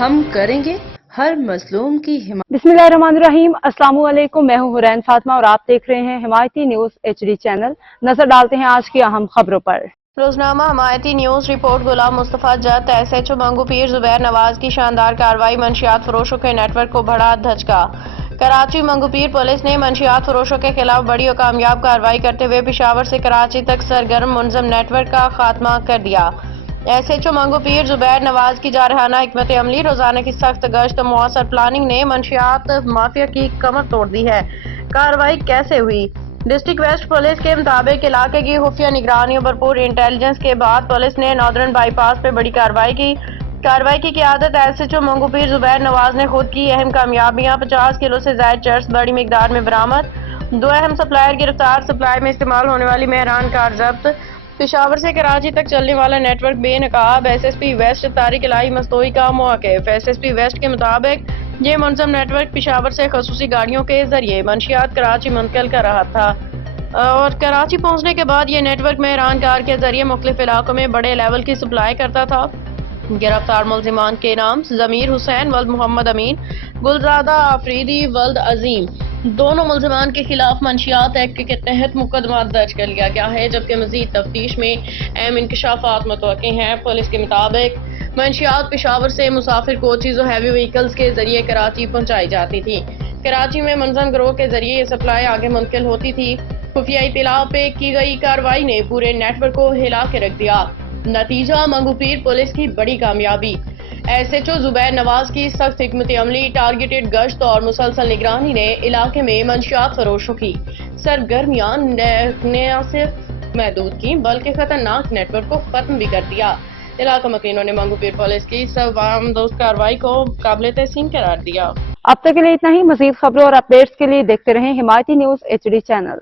हम करेंगे हर मजलूम की हिमायत। बिस्मिल्लाहिर्रहमानिर्रहीम। अस्सलामु अलैकुम। मैं हूं हुरैन फातिमा और आप देख रहे हैं हिमायती न्यूज HD चैनल। नजर डालते हैं आज की अहम खबरों पर। रोजनामा हिमायती न्यूज रिपोर्ट। गुलाम मुस्तफा जत SHO मंगू पीर जुबैर नवाज की शानदार कार्रवाई, मंशियात फरोशों के नेटवर्क को बढ़ा धचका। कराची मंगू पीर पुलिस ने मंशियात फरोशों के खिलाफ बड़ी और कामयाब कार्रवाई करते हुए पेशावर से कराची तक सरगर्म मुनज़म नेटवर्क का खात्मा कर दिया। SHO मंगू पीर जुबैर नवाज की जारहाना हिकमत अमली, रोजाना की सख्त गश्त और मुअस्सर प्लानिंग ने मंशियात माफिया की कमर तोड़ दी है। कार्रवाई कैसे हुई? डिस्ट्रिक्ट वेस्ट पुलिस के मुताबिक इलाके की खुफिया निगरानी और भरपूर इंटेलिजेंस के बाद पुलिस ने नॉर्दर्न बाईपास पे बड़ी कार्रवाई की। कार्रवाई की क़ियादत SHO मंगू पीर जुबैर नवाज ने खुद की। अहम कामयाबियां: 50 किलो से ज़ायद चर्स बड़ी मिकदार में बरामद, 2 अहम सप्लायर गिरफ्तार, सप्लाई में इस्तेमाल होने वाली मेहरान कार जब्त, पेशावर से कराची तक चलने वाला नेटवर्क बेनकाब। SSP वेस्ट तारिक इलाही मस्तोई का मौक़िफ़। SSP वेस्ट के मुताबिक ये मुनज़्ज़म नेटवर्क पेशावर से खसूसी गाड़ियों के जरिए मंशियात कराची मुंतकिल कर रहा था और कराची पहुंचने के बाद ये नेटवर्क मेहरान कार के जरिए मुख्तलिफ इलाकों में बड़े लेवल की सप्लाई करता था। गिरफ्तार मुल्जिमान के नाम: ज़मीर हुसैन वल्द मोहम्मद अमीन, गुलज़ादा आफरीदी वल्द अजीम। दोनों मुल्जिमान के खिलाफ मंशियात एक्ट के तहत मुकदमा दर्ज कर लिया गया है, जबकि मजीद तफ्तीश में अहम इंकशाफात मुतवक्की हैं। पुलिस के मुताबिक मंशियात पेशावर से मुसाफिर कोचेज और हैवी व्हीकल्स के जरिए कराची पहुंचाई जाती थी। कराची में मुनज़्ज़म गिरोह के जरिए ये सप्लाई आगे मुंतकिल होती थी। खुफिया इत्तला पे की गई कार्रवाई ने पूरे नेटवर्क को हिला के रख दिया। नतीजा: मंगू पीर पुलिस की बड़ी कामयाबी। SHO जुबैर नवाज की सख्त हिकमत अमली, टारगेटेड गश्त और मुसलसल निगरानी ने इलाके में मंशियात फरोशों की सरगर्मियां न सिर्फ महदूद की बल्कि खतरनाक नेटवर्क को खत्म भी कर दिया। इलाका मकीनों ने मंगू पीर पुलिस की सवामदोस्त कार्रवाई को काबिल तहसीन करार दिया। अब तक के लिए इतना ही। मजीद खबरों और अपडेट्स के लिए देखते रहें हिमायती न्यूज HD चैनल।